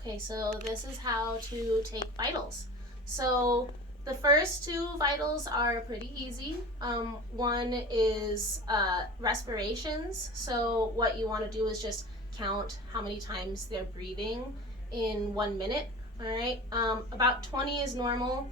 Okay, so this is how to take vitals. So the first two vitals are pretty easy. One is respirations. So what you want to do is just count how many times they're breathing in 1 minute. All right, about 20 is normal.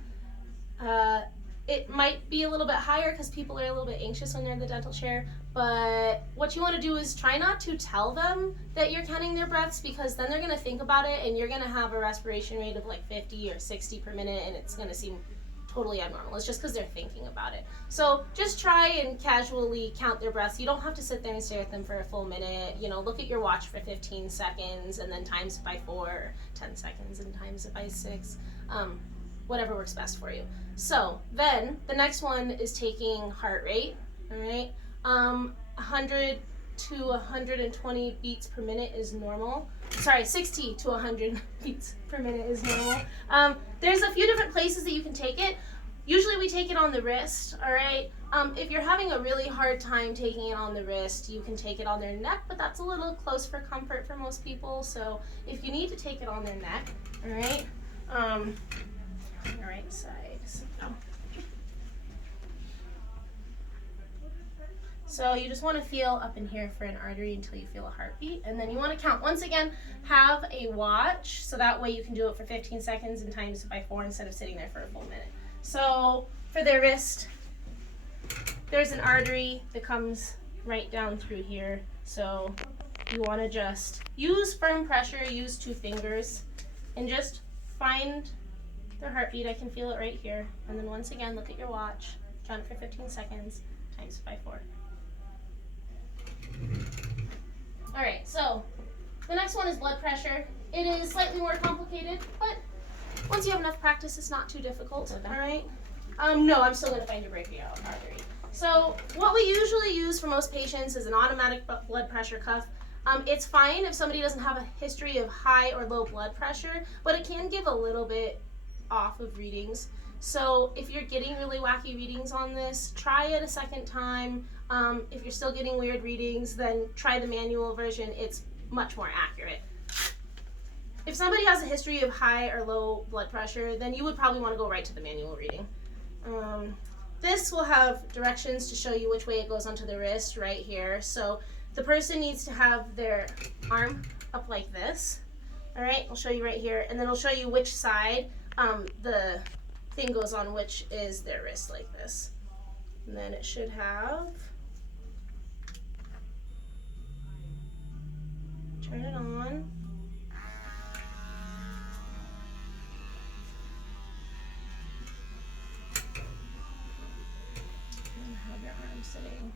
Uh, it might be a little bit higher because people are a little bit anxious when they're in the dental chair, but what you want to do is try not to tell them that you're counting their breaths, because then they're going to think about it and you're going to have a respiration rate of like 50 or 60 per minute, and it's going to seem totally abnormal. It's just because they're thinking about it. So just try and casually count their breaths. You don't have to sit there and stare at them for a full minute. You know, look at your watch for 15 seconds and then times it by 4, 10 seconds and times it by 6. Whatever works best for you. So then the next one is taking heart rate. All right, 100 to 120 beats per minute is normal. Sorry, 60 to 100 beats per minute is normal. There's a few different places that you can take it. Usually we take it on the wrist, all right? If you're having a really hard time taking it on the wrist, you can take it on their neck, but that's a little close for comfort for most people. So if you need to take it on their neck, all right? On the right side. So you just want to feel up in here for an artery until you feel a heartbeat, and then you want to count. Once again, have a watch, so that way you can do it for 15 seconds and times it by 4 instead of sitting there for a full minute. So for their wrist, there's an artery that comes right down through here. So you want to just use firm pressure, use 2 fingers, and just find their heartbeat. I can feel it right here. And then once again, look at your watch, count it for 15 seconds, times it by 4. All right, so the next one is blood pressure. It is slightly more complicated, but once you have enough practice, it's not too difficult. Okay. All right. No, I'm still going to find your brachial artery. So what we usually use for most patients is an automatic blood pressure cuff. It's fine if somebody doesn't have a history of high or low blood pressure, but it can give a little bit off of readings. So if you're getting really wacky readings on this, try it a second time. If you're still getting weird readings, then try the manual version. It's much more accurate. If somebody has a history of high or low blood pressure, then you would probably want to go right to the manual reading. This will have directions to show you which way it goes onto the wrist right here. So the person needs to have their arm up like this. All right, I'll show you right here, and then I'll show you which side the thing goes on, which is their wrist, like this. And then it should have, turn it on. And have your arm sitting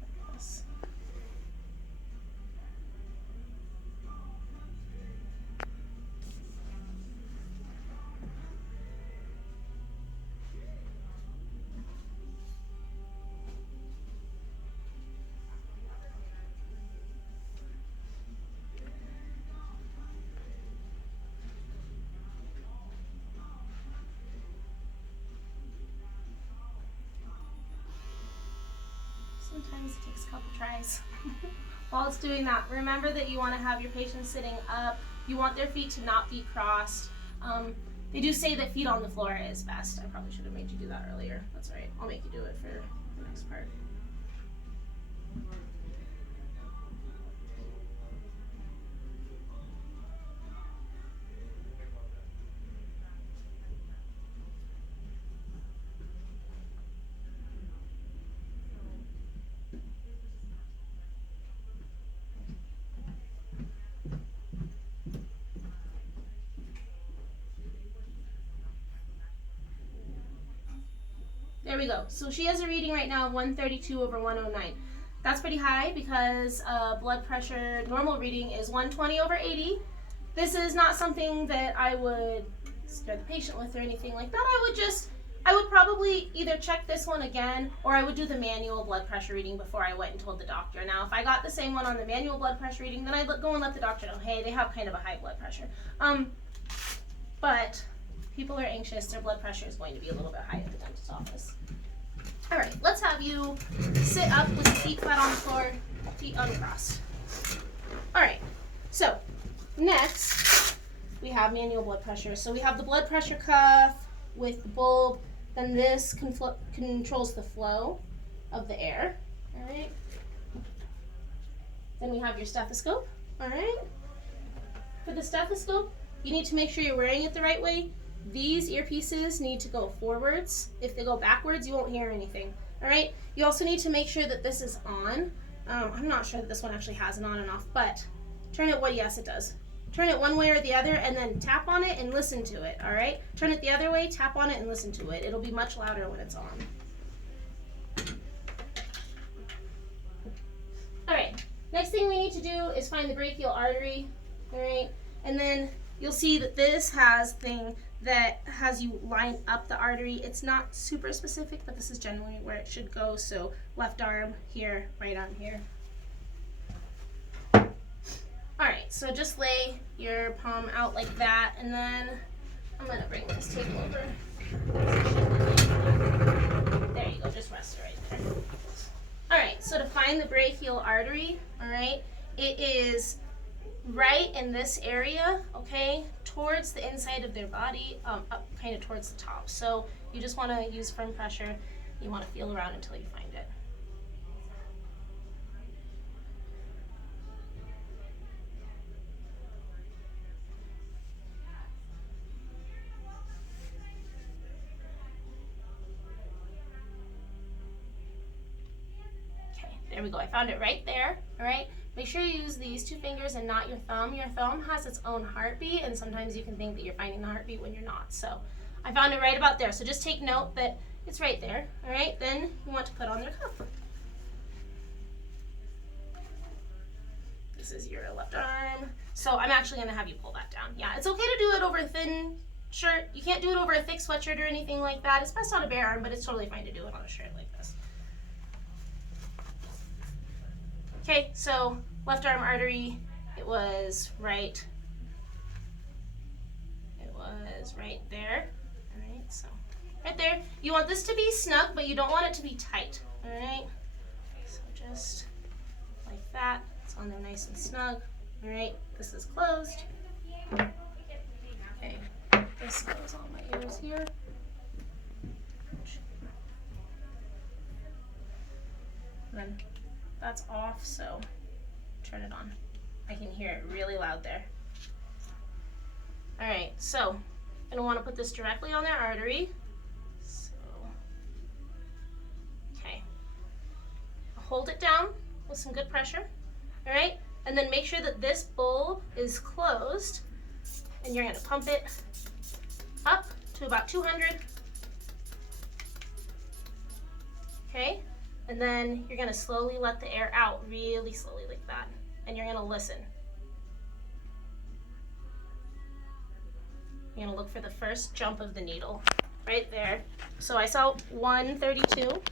like this. Sometimes it takes a couple tries. While it's doing that, remember that you want to have your patient sitting up. You want their feet to not be crossed. They do say that feet on the floor is best. I probably should have made you do that earlier. That's all right. I'll make you do it for the next part. There we go. So she has a reading right now of 132 over 109. That's pretty high because blood pressure normal reading is 120 over 80. This is not something that I would scare the patient with or anything like that. I would probably either check this one again, or I would do the manual blood pressure reading before I went and told the doctor. Now, if I got the same one on the manual blood pressure reading, then I'd go and let the doctor know, hey, they have kind of a high blood pressure. But people are anxious, their blood pressure is going to be a little bit high at the dentist's office. All right, let's have you sit up with your feet flat on the floor, feet uncrossed. All right, so next we have manual blood pressure. So we have the blood pressure cuff with the bulb, then this controls the flow of the air, all right? Then we have your stethoscope, all right? For the stethoscope, you need to make sure you're wearing it the right way. These earpieces need to go forwards. If they go backwards, you won't hear anything, all right? You also need to make sure that this is on. I'm not sure that this one actually has an on and off, but turn it, yes, it does. Turn it one way or the other and then tap on it and listen to it, all right? Turn it the other way, tap on it and listen to it. It'll be much louder when it's on. All right, next thing we need to do is find the brachial artery, all right? And then you'll see that this has thing that has you line up the artery. It's not super specific, but this is generally where it should go. So left arm here, right arm here. All right, so just lay your palm out like that, and then I'm gonna bring this table over. There you go, just rest it right there. All right, so to find the brachial artery, all right, it is right in this area, okay, towards the inside of their body, up kind of towards the top. So you just wanna use firm pressure. You wanna feel around until you find it. There we go, I found it right there, all right? Make sure you use these two fingers and not your thumb. Your thumb has its own heartbeat, and sometimes you can think that you're finding the heartbeat when you're not. So I found it right about there. So just take note that it's right there, all right? Then you want to put on their cuff. This is your left arm. So I'm actually gonna have you pull that down. Yeah, it's okay to do it over a thin shirt. You can't do it over a thick sweatshirt or anything like that. It's best on a bare arm, but it's totally fine to do it on a shirt like this. Okay, so left arm artery, it was right there, all right, so right there. You want this to be snug, but you don't want it to be tight, all right? So just like that, it's on there nice and snug, all right? This is closed. Okay, this goes on my ears here. And then that's off, so turn it on. I can hear it really loud there. All right, so I'm gonna wanna put this directly on their artery. So, okay. Hold it down with some good pressure, all right? And then make sure that this bulb is closed, and you're gonna pump it up to about 200. Okay? And then you're gonna slowly let the air out, really slowly like that. And you're gonna listen. You're gonna look for the first jump of the needle, right there. So I saw 132.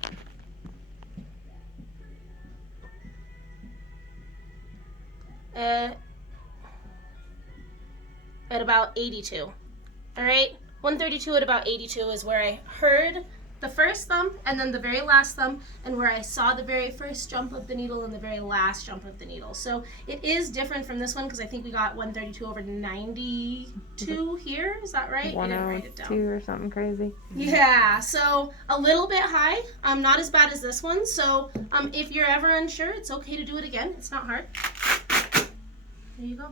At about 82. All right? 132 at about 82 is where I heard the first thump and then the very last thump, and where I saw the very first jump of the needle and the very last jump of the needle. So it is different from this one because I think we got 132 over 92 here. Is that right? 102 or something crazy. Yeah, so a little bit high, not as bad as this one. So if you're ever unsure, it's okay to do it again. It's not hard. There you go.